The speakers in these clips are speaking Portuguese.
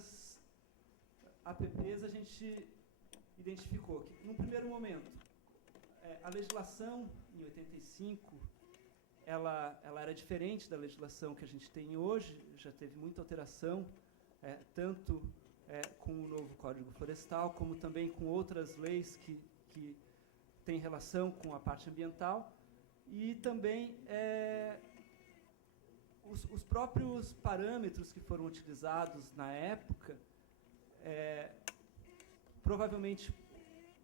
outras APPs a gente identificou que, num primeiro momento, a legislação, em 85, ela era diferente da legislação que a gente tem hoje, já teve muita alteração, tanto com o novo Código Florestal, como também com outras leis que têm relação com a parte ambiental, e também os próprios parâmetros que foram utilizados na época, provavelmente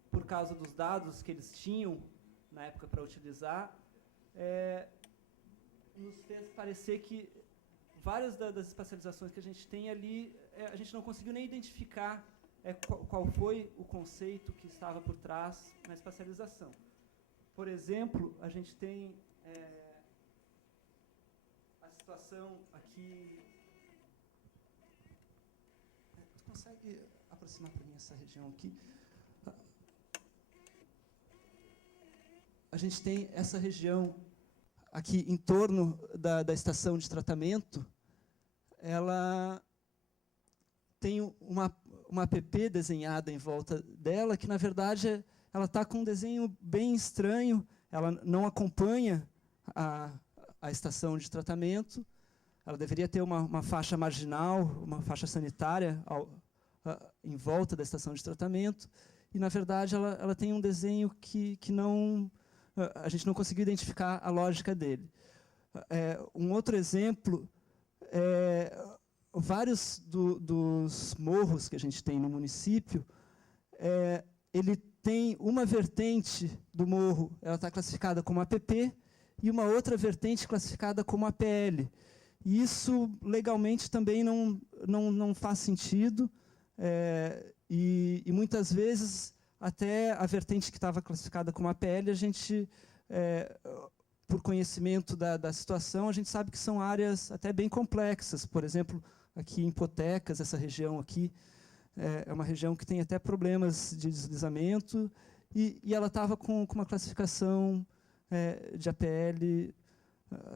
por causa dos dados que eles tinham na época para utilizar, nos fez parecer que várias das espacializações que a gente tem ali, a gente não conseguiu nem identificar qual foi o conceito que estava por trás na espacialização. Por exemplo, a gente tem a situação aqui... Tu consegue aproximar para mim essa região aqui? A gente tem essa região aqui em torno da estação de tratamento. Ela tem uma APP desenhada em volta dela, que, na verdade, ela está com um desenho bem estranho, ela não acompanha a estação de tratamento, ela deveria ter uma faixa marginal, uma faixa sanitária em volta da estação de tratamento, e, na verdade, ela tem um desenho que não... A gente não conseguiu identificar a lógica dele. Um outro exemplo, vários dos morros que a gente tem no município, ele tem uma vertente do morro, ela está classificada como APP, e uma outra vertente classificada como APL. E isso, legalmente, também não faz sentido, e muitas vezes... Até a vertente que estava classificada como APL, a gente, por conhecimento da situação, a gente sabe que são áreas até bem complexas. Por exemplo, aqui em Potecas, essa região aqui, é uma região que tem até problemas de deslizamento, e ela estava com uma classificação de APL.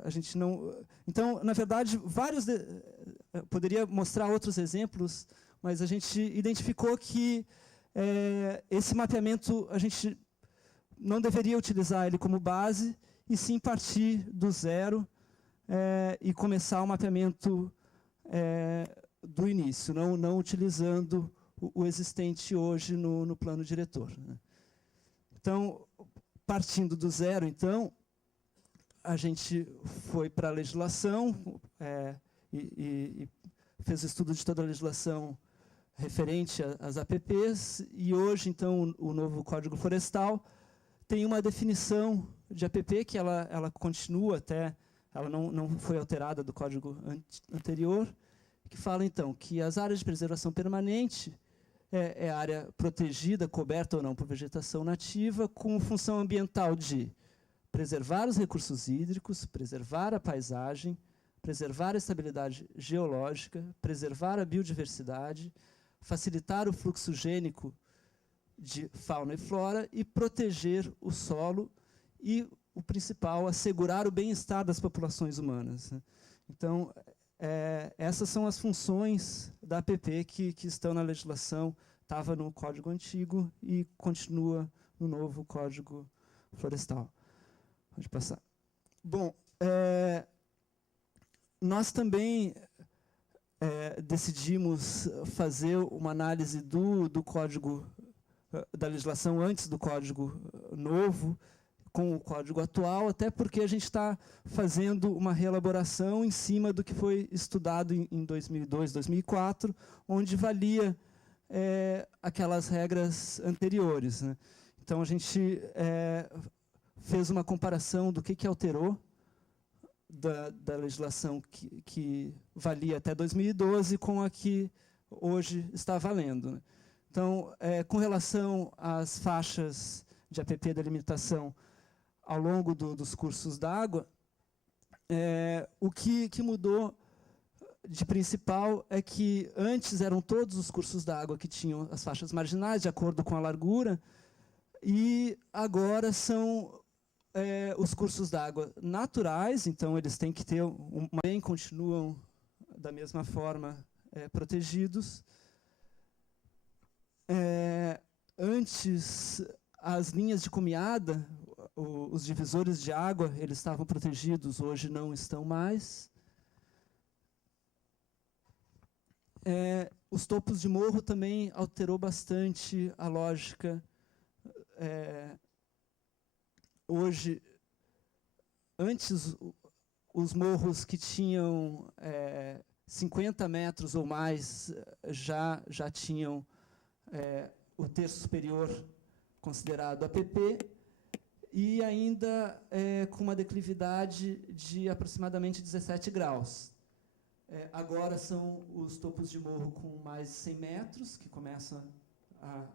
A gente não... Então, na verdade, poderia mostrar outros exemplos, mas a gente identificou que esse mapeamento, a gente não deveria utilizar ele como base, e sim partir do zero e começar o mapeamento do início, não utilizando o existente hoje no plano diretor, né? Então, partindo do zero, então, a gente foi para a legislação e fez o estudo de toda a legislação referente às APPs, e hoje, então, o novo Código Florestal tem uma definição de APP que ela continua até, ela não foi alterada do código anterior, que fala, então, que as áreas de preservação permanente é área protegida, coberta ou não por vegetação nativa, com função ambiental de preservar os recursos hídricos, preservar a paisagem, preservar a estabilidade geológica, preservar a biodiversidade, facilitar o fluxo gênico de fauna e flora e proteger o solo e, o principal, assegurar o bem-estar das populações humanas, né? Então, essas são as funções da APP que estão na legislação, estava no Código Antigo e continua no novo Código Florestal. Pode passar. Bom, nós também... decidimos fazer uma análise do código, da legislação antes do código novo, com o código atual, até porque a gente está fazendo uma reelaboração em cima do que foi estudado em 2002, 2004, onde valia aquelas regras anteriores, né? Então, a gente fez uma comparação do que alterou da legislação que valia até 2012 com a que hoje está valendo, né? Então, com relação às faixas de APP da limitação ao longo dos cursos d'água, o que mudou de principal é que antes eram todos os cursos d'água que tinham as faixas marginais, de acordo com a largura, e agora são os cursos d'água naturais, então eles têm que ter continuam da mesma forma protegidos. Antes, as linhas de cumeada, os divisores de água, eles estavam protegidos, hoje não estão mais. Os topos de morro também alterou bastante a lógica. Hoje, antes, os morros que tinham 50 metros ou mais já tinham o terço superior considerado APP, e ainda com uma declividade de aproximadamente 17 graus. Agora são os topos de morro com mais de 100 metros, que começam a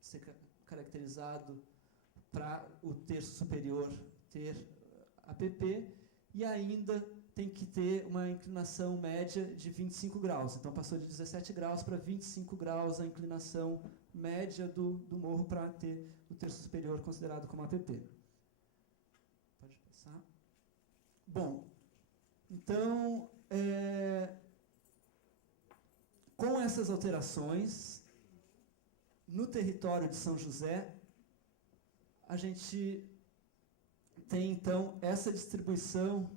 ser caracterizado para o terço superior ter APP, e ainda tem que ter uma inclinação média de 25 graus. Então, passou de 17 graus para 25 graus a inclinação média do morro para ter o terço superior considerado como APP. Pode passar. Bom, então, com essas alterações, no território de São José, a gente tem, então, essa distribuição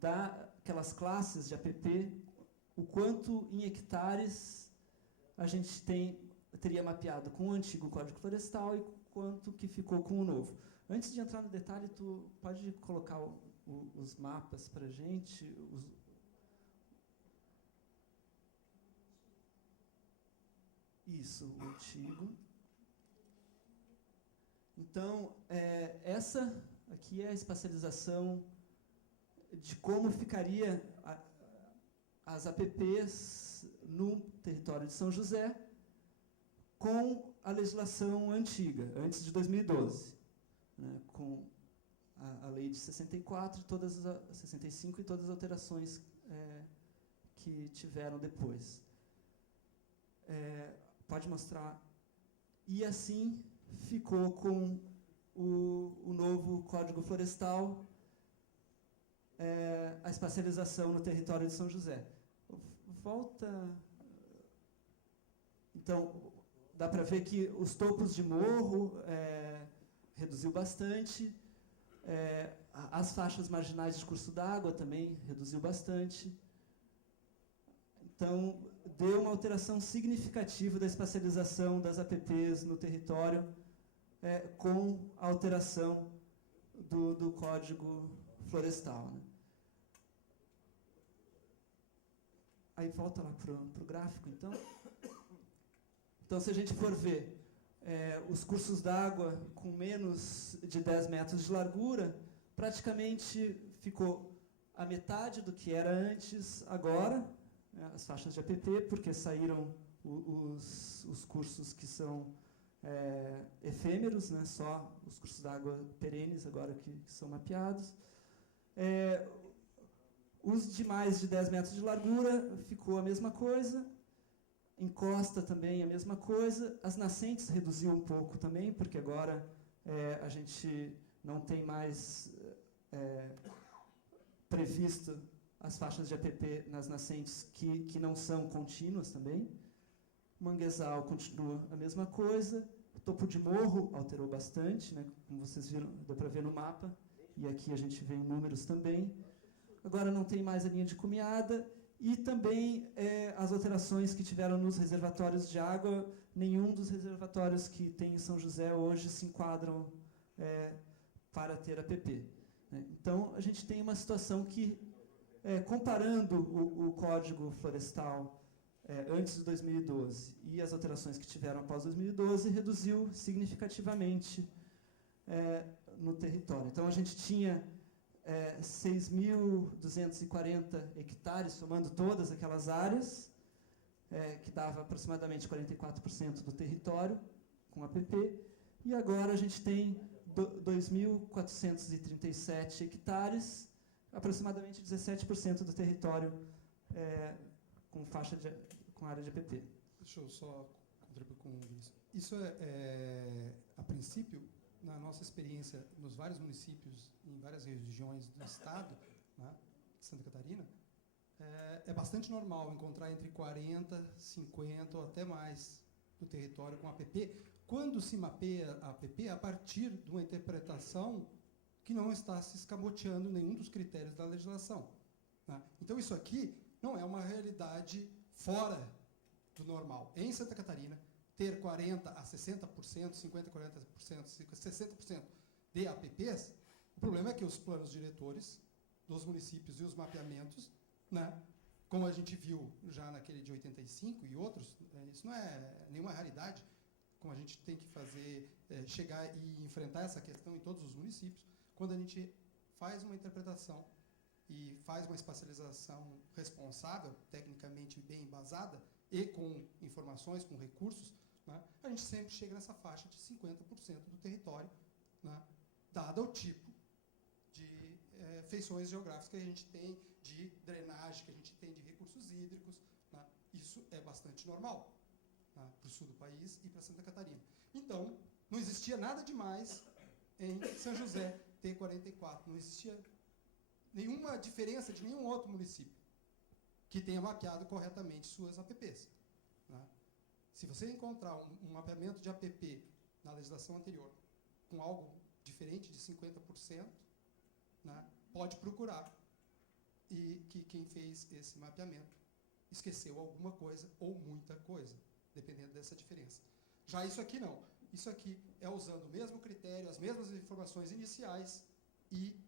daquelas classes de APP, o quanto em hectares a gente teria mapeado com o antigo Código Florestal e quanto que ficou com o novo. Antes de entrar no detalhe, tu pode colocar os mapas para a gente? Isso, o antigo. Então, essa aqui é a espacialização de como ficaria as APPs no território de São José com a legislação antiga, antes de 2012, né, com a lei de 64, 65 e todas as alterações que tiveram depois. Pode mostrar. E assim ficou com o novo Código Florestal, a espacialização no território de São José. Volta. Então, dá para ver que os topos de morro reduziu bastante, as faixas marginais de curso d'água também reduziu bastante. Então, deu uma alteração significativa da espacialização das APPs no território, com a alteração do Código Florestal, né? Aí volta lá para o gráfico, então. Então, se a gente for ver os cursos d'água com menos de 10 metros de largura, praticamente ficou a metade do que era antes agora, né, as faixas de APP, porque saíram os cursos que são efêmeros, né, só os cursos d'água perenes agora que são mapeados. Os de mais de 10 metros de largura ficou a mesma coisa, encosta também a mesma coisa, as nascentes reduziu um pouco também, porque agora a gente não tem mais previsto as faixas de APP nas nascentes que não são contínuas também. O manguezal continua a mesma coisa, o topo de morro alterou bastante, né, como vocês viram, deu para ver no mapa, e aqui a gente vê em números também. Agora não tem mais a linha de cumeada, e também as alterações que tiveram nos reservatórios de água, nenhum dos reservatórios que tem em São José hoje se enquadram para ter APP, né? Então, a gente tem uma situação que, comparando o Código Florestal antes de 2012 e as alterações que tiveram após 2012, reduziu significativamente no território. Então, a gente tinha 6.240 hectares, somando todas aquelas áreas, que dava aproximadamente 44% do território com APP, e agora a gente tem 2.437 hectares, aproximadamente 17% do território com área de APP. Deixa eu só contribuir com isso. Isso a princípio, na nossa experiência nos vários municípios, em várias regiões do estado, né, de Santa Catarina, é bastante normal encontrar entre 40, 50 ou até mais do território com APP, quando se mapeia a APP a partir de uma interpretação que não está se escamoteando nenhum dos critérios da legislação. Né? Então, isso aqui não é uma realidade fora do normal. Em Santa Catarina, ter 40% a 60%, 50% a 40%, 60% de APPs, o problema é que os planos diretores dos municípios e os mapeamentos, né, como a gente viu já naquele de 85 e outros, isso não é nenhuma raridade, como a gente tem que fazer, chegar e enfrentar essa questão em todos os municípios, quando a gente faz uma interpretação e faz uma espacialização responsável, tecnicamente bem embasada, e com informações, com recursos, né, a gente sempre chega nessa faixa de 50% do território, né, dado o tipo de feições geográficas que a gente tem, de drenagem que a gente tem, de recursos hídricos. Né, isso é bastante normal, né, para o sul do país e para Santa Catarina. Então, não existia nada demais em São José ter 44, não existia nenhuma diferença de nenhum outro município que tenha mapeado corretamente suas APPs. Né? Se você encontrar um mapeamento de APP na legislação anterior com algo diferente de 50%, né, pode procurar. E que quem fez esse mapeamento esqueceu alguma coisa ou muita coisa, dependendo dessa diferença. Já isso aqui não. Isso aqui é usando o mesmo critério, as mesmas informações iniciais e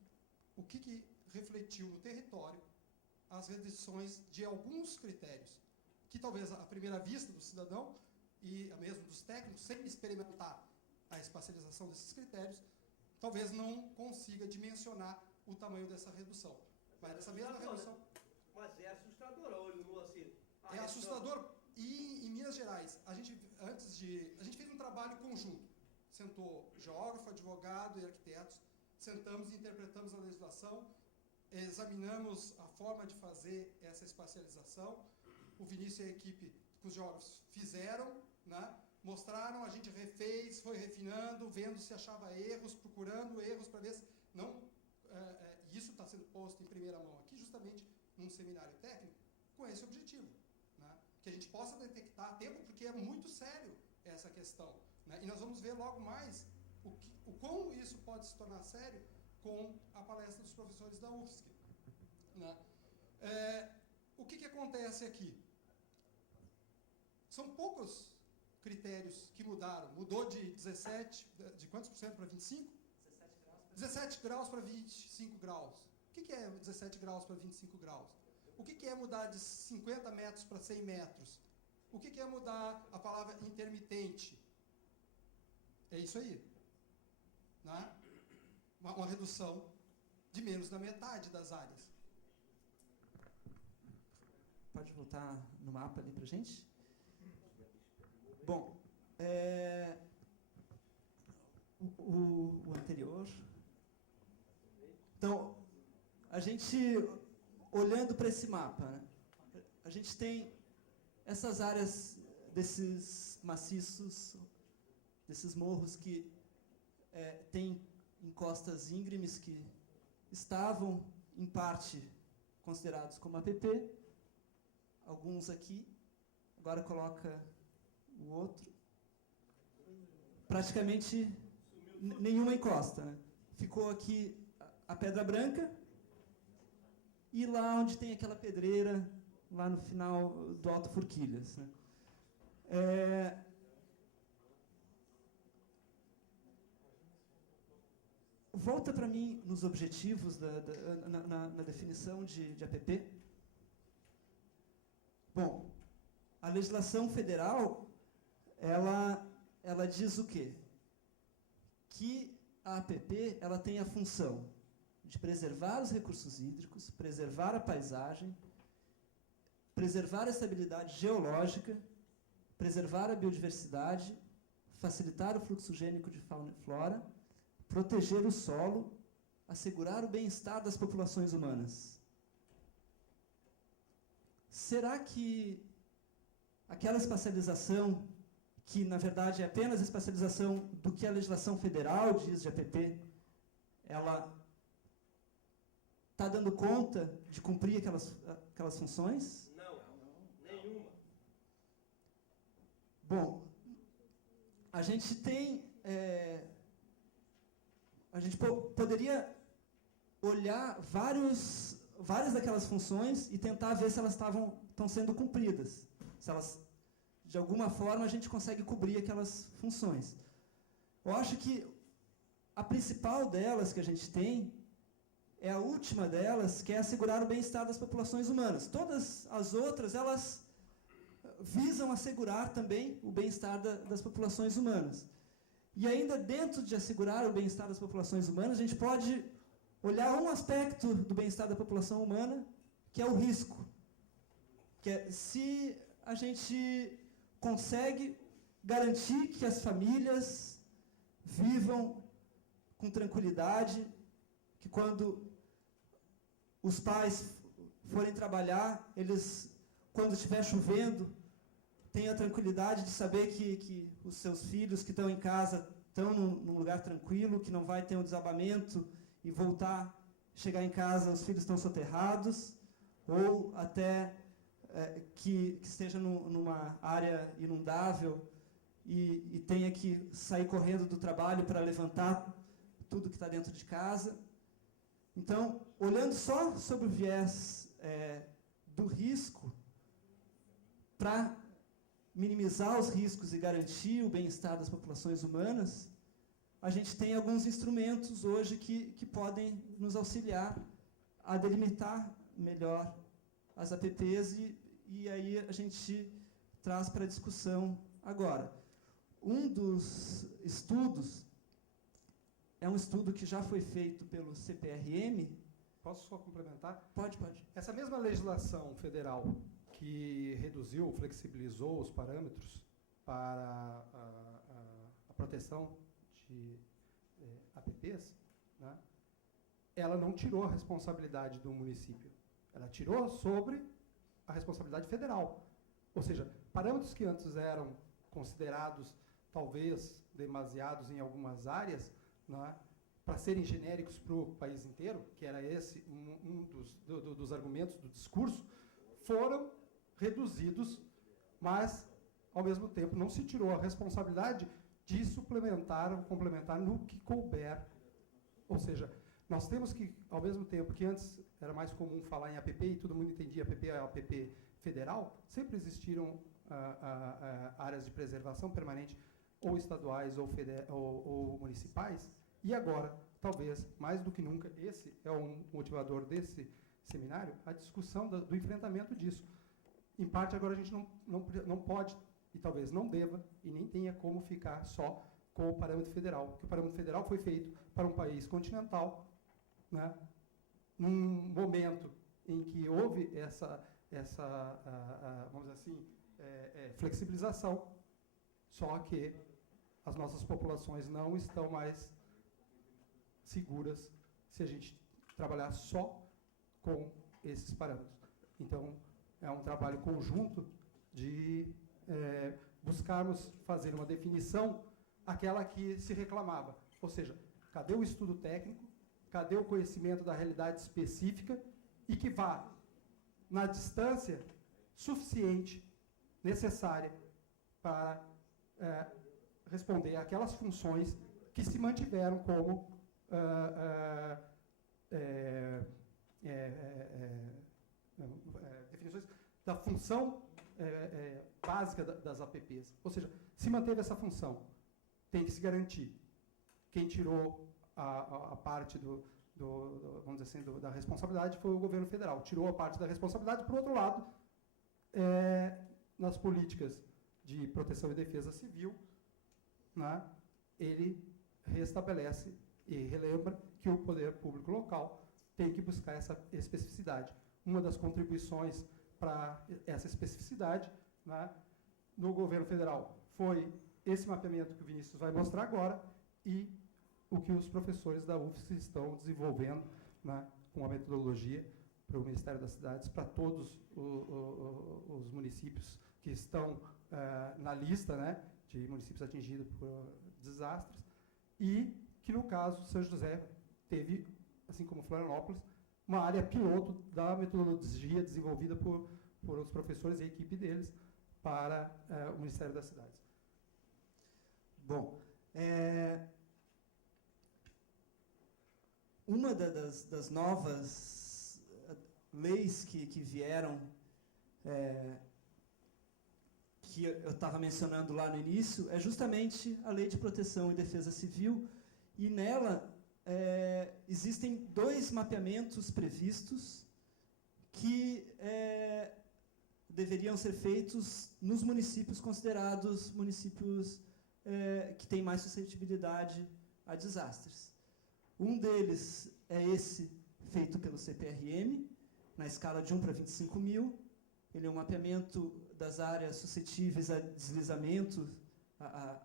o que refletiu no território as restrições de alguns critérios, que talvez à primeira vista do cidadão e mesmo dos técnicos, sem experimentar a espacialização desses critérios, talvez não consiga dimensionar o tamanho dessa redução. Mas essa mesma redução... Mas é assustador, olho nu assim. É assustador. E em Minas Gerais, a gente fez um trabalho conjunto. Sentou geógrafo, advogado e arquitetos, sentamos e interpretamos a legislação, examinamos a forma de fazer essa espacialização. O Vinícius e a equipe que os geógrafos fizeram, né, mostraram, a gente refez, foi refinando, vendo se achava erros, procurando erros para ver se não... isso está sendo posto em primeira mão aqui, justamente num seminário técnico, com esse objetivo. Né, que a gente possa detectar a tempo, porque é muito sério essa questão. Né, e nós vamos ver logo mais o como isso pode se tornar sério com a palestra dos professores da UFSC. Né. O que acontece aqui? São poucos critérios que mudaram. Mudou de 17, de quantos por cento para 25? 17 graus para 25 graus. O que é 17 graus para 25 graus? O que é mudar de 50 metros para 100 metros? O que é mudar a palavra intermitente? É isso aí. Né? Uma redução de menos da metade das áreas. Pode voltar no mapa ali para a gente? Bom, o anterior. Então, a gente, olhando para esse mapa, né, a gente tem essas áreas desses maciços, desses morros que têm encostas íngremes que estavam, em parte, considerados como APP. Alguns aqui, agora coloca o outro. Praticamente nenhuma encosta. Né? Ficou aqui a Pedra Branca e lá onde tem aquela pedreira, lá no final do Alto Forquilhas. Né? Volta para mim nos objetivos, na definição de APP. Bom, a legislação federal, ela diz o quê? Que a APP ela tem a função de preservar os recursos hídricos, preservar a paisagem, preservar a estabilidade geológica, preservar a biodiversidade, facilitar o fluxo gênico de fauna e flora, proteger o solo, assegurar o bem-estar das populações humanas. Será que aquela espacialização, que na verdade é apenas a espacialização do que a legislação federal diz de APP, ela está dando conta de cumprir aquelas funções? Não, nenhuma. Bom, a gente tem... a gente poderia olhar várias daquelas funções e tentar ver se elas estão sendo cumpridas. Se elas, de alguma forma, a gente consegue cobrir aquelas funções. Eu acho que a principal delas que a gente tem é a última delas, que é assegurar o bem-estar das populações humanas. Todas as outras, elas visam assegurar também o bem-estar das populações humanas. E ainda dentro de assegurar o bem-estar das populações humanas, a gente pode olhar um aspecto do bem-estar da população humana, que é o risco. Que é se a gente consegue garantir que as famílias vivam com tranquilidade, que quando os pais forem trabalhar, eles, quando estiver chovendo, tenham a tranquilidade de saber que os seus filhos que estão em casa estão num lugar tranquilo, que não vai ter um desabamento e chegar em casa, os filhos estão soterrados, ou até que esteja numa área inundável e tenha que sair correndo do trabalho para levantar tudo que está dentro de casa. Então, olhando só sobre o viés do risco, para minimizar os riscos e garantir o bem-estar das populações humanas, a gente tem alguns instrumentos hoje que podem nos auxiliar a delimitar melhor as APPs e aí a gente traz para a discussão agora. Um dos estudos é um estudo que já foi feito pelo CPRM. Posso só complementar? Pode. Essa mesma legislação federal que reduziu, flexibilizou os parâmetros para a proteção de APPs, né, ela não tirou a responsabilidade do município. Ela tirou sobre a responsabilidade federal. Ou seja, parâmetros que antes eram considerados, talvez, demasiados em algumas áreas, né, para serem genéricos para o país inteiro, que era esse um dos argumentos do discurso, foram reduzidos, mas, ao mesmo tempo, não se tirou a responsabilidade de suplementar ou complementar no que couber. Ou seja, nós temos que, ao mesmo tempo que antes era mais comum falar em APP e todo mundo entendia APP é APP federal, sempre existiram áreas de preservação permanente, ou estaduais ou municipais, e agora, talvez, mais do que nunca, esse é um motivador desse seminário, a discussão do enfrentamento disso. Em parte, agora a gente não pode, e talvez não deva, e nem tenha como ficar só com o parâmetro federal, porque o parâmetro federal foi feito para um país continental, né, num momento em que houve essa vamos dizer assim, flexibilização, só que as nossas populações não estão mais seguras se a gente trabalhar só com esses parâmetros. Então, é um trabalho conjunto de buscarmos fazer uma definição, aquela que se reclamava. Ou seja, cadê o estudo técnico, cadê o conhecimento da realidade específica e que vá na distância suficiente, necessária, para responder àquelas funções que se mantiveram como definições da função básica das APPs. Ou seja, se manteve essa função, tem que se garantir. Quem tirou a parte vamos dizer assim, da responsabilidade foi o governo federal. Tirou a parte da responsabilidade. Por outro lado, nas políticas de proteção e defesa civil, né, ele restabelece e relembra que o poder público local tem que buscar essa especificidade. Uma das contribuições para essa especificidade, né, no governo federal foi esse mapeamento que o Vinícius vai mostrar agora e o que os professores da UFSC estão desenvolvendo, né, com a metodologia para o Ministério das Cidades, para todos os municípios que estão na lista, né, de municípios atingidos por desastres, e que, no caso, São José teve, assim como Florianópolis, uma área piloto da metodologia desenvolvida por os professores e a equipe deles para o Ministério das Cidades. Bom, uma das novas leis que vieram, que eu estava mencionando lá no início, é justamente a Lei de Proteção e Defesa Civil, e nela existem 2 mapeamentos previstos que deveriam ser feitos nos municípios considerados municípios que têm mais suscetibilidade a desastres. Um deles é esse feito pelo CPRM, na escala de 1 para 25 mil. Ele é um mapeamento das áreas suscetíveis a deslizamento,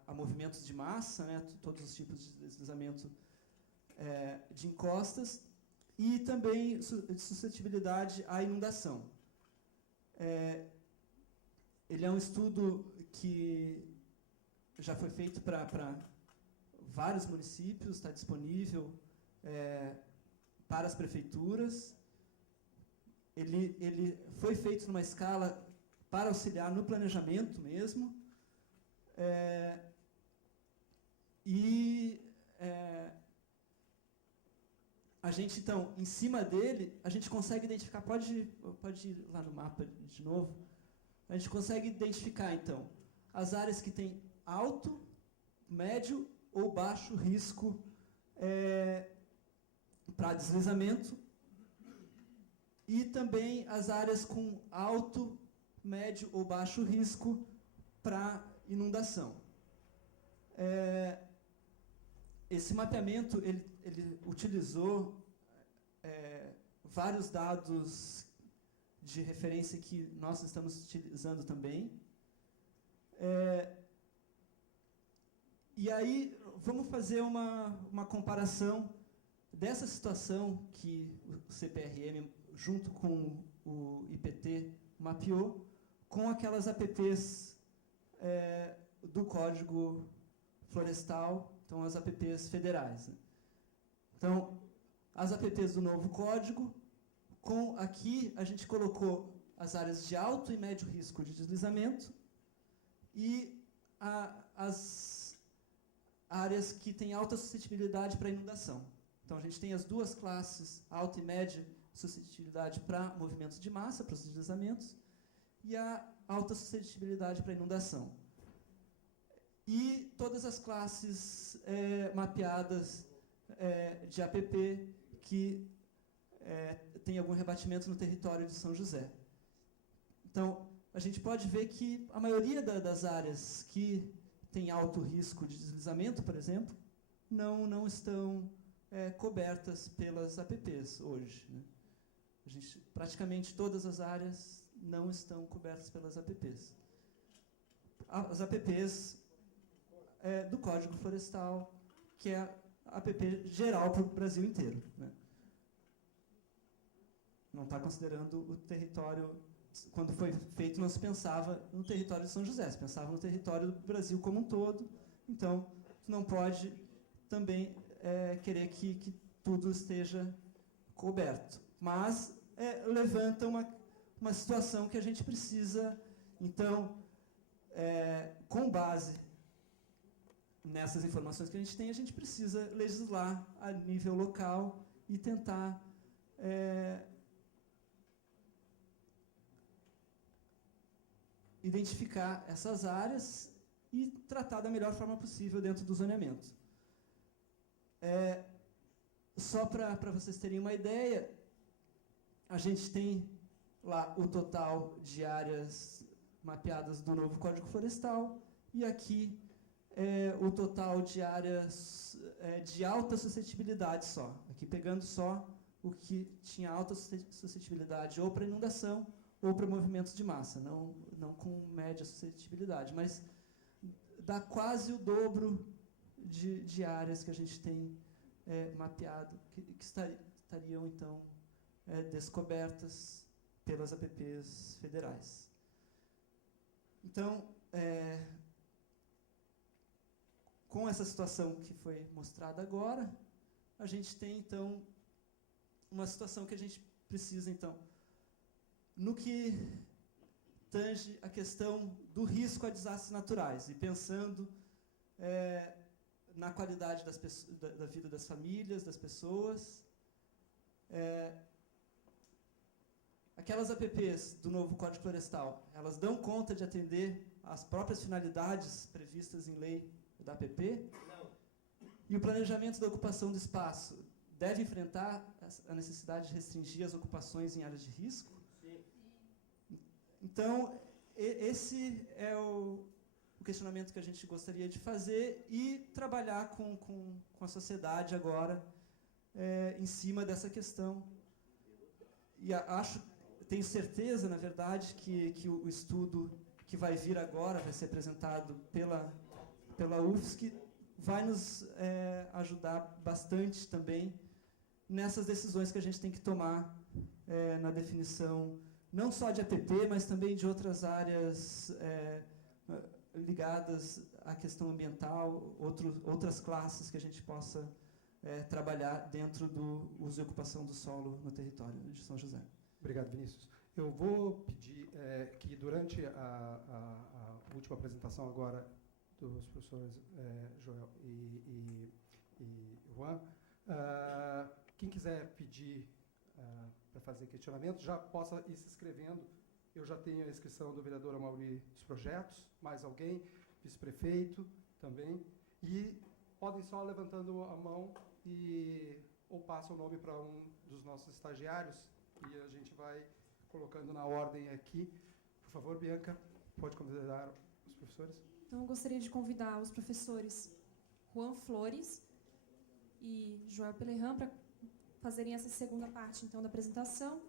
a movimentos de massa, né, todos os tipos de deslizamento de encostas, e também de suscetibilidade à inundação. Ele é um estudo que já foi feito para vários municípios, está disponível para as prefeituras. Ele foi feito numa escala para auxiliar no planejamento mesmo, a gente, então, em cima dele, a gente consegue identificar, pode ir lá no mapa de novo, a gente consegue identificar, então, as áreas que têm alto, médio ou baixo risco para deslizamento, e também as áreas com alto, médio ou baixo risco para inundação. Esse mapeamento ele utilizou vários dados de referência que nós estamos utilizando também. E aí, vamos fazer uma comparação dessa situação que o CPRM, junto com o IPT, mapeou, com aquelas APPs do Código Florestal, então as APPs federais, né? Então, as APPs do novo código, aqui a gente colocou as áreas de alto e médio risco de deslizamento e as áreas que têm alta suscetibilidade para inundação. Então, a gente tem as 2 classes, alta e média suscetibilidade para movimentos de massa, para os deslizamentos, e a alta suscetibilidade para inundação. E todas as classes mapeadas de APP que tem algum rebatimento no território de São José. Então, a gente pode ver que a maioria das áreas que tem alto risco de deslizamento, por exemplo, não estão cobertas pelas APPs hoje, né? Praticamente todas as áreas não estão cobertas pelas APPs. As APPs do Código Florestal, que é a APP geral para o Brasil inteiro, né? Não está considerando o território. Quando foi feito, não se pensava no território de São José, se pensava no território do Brasil como um todo. Então, não pode também querer que tudo esteja coberto. Mas levanta uma situação que a gente precisa, então, com base nessas informações que a gente precisa legislar a nível local e tentar identificar essas áreas e tratar da melhor forma possível dentro do zoneamento. Só para vocês terem uma ideia, a gente tem lá o total de áreas mapeadas do novo Código Florestal e aqui o total de áreas de alta suscetibilidade só. Aqui pegando só o que tinha alta suscetibilidade ou para inundação ou para movimentos de massa, não com média suscetibilidade, mas dá quase o dobro de áreas que a gente tem mapeado, que estariam, então, descobertas pelas APPs federais. Então, com essa situação que foi mostrada agora, a gente tem, então, uma situação que a gente precisa, então. No que tange a questão do risco a desastres naturais, e pensando na qualidade da vida das famílias, das pessoas, aquelas APPs do novo Código Florestal, elas dão conta de atender às próprias finalidades previstas em lei da APP? Não. E o planejamento da ocupação do espaço deve enfrentar a necessidade de restringir as ocupações em áreas de risco? Sim. Então, esse é o questionamento que a gente gostaria de fazer e trabalhar com a sociedade agora em cima dessa questão. E tenho certeza, na verdade, que o estudo que vai vir agora, vai ser apresentado pela UFSC, vai nos ajudar bastante também nessas decisões que a gente tem que tomar na definição, não só de APP, mas também de outras áreas ligadas à questão ambiental, outras classes que a gente possa trabalhar dentro do uso e ocupação do solo no território de São José. Obrigado, Vinícius. Eu vou pedir que durante a última apresentação agora dos professores Joel e Juan, quem quiser pedir para fazer questionamento, já possa ir se inscrevendo. Eu já tenho a inscrição do vereador Amaury dos projetos, mais alguém, vice-prefeito também, e podem só levantando a mão ou passam o nome para um dos nossos estagiários e a gente vai colocando na ordem aqui. Por favor, Bianca, pode convidar os professores? Então, eu gostaria de convidar os professores Juan Flores e Joel Pelerran para fazerem essa segunda parte, então, da apresentação.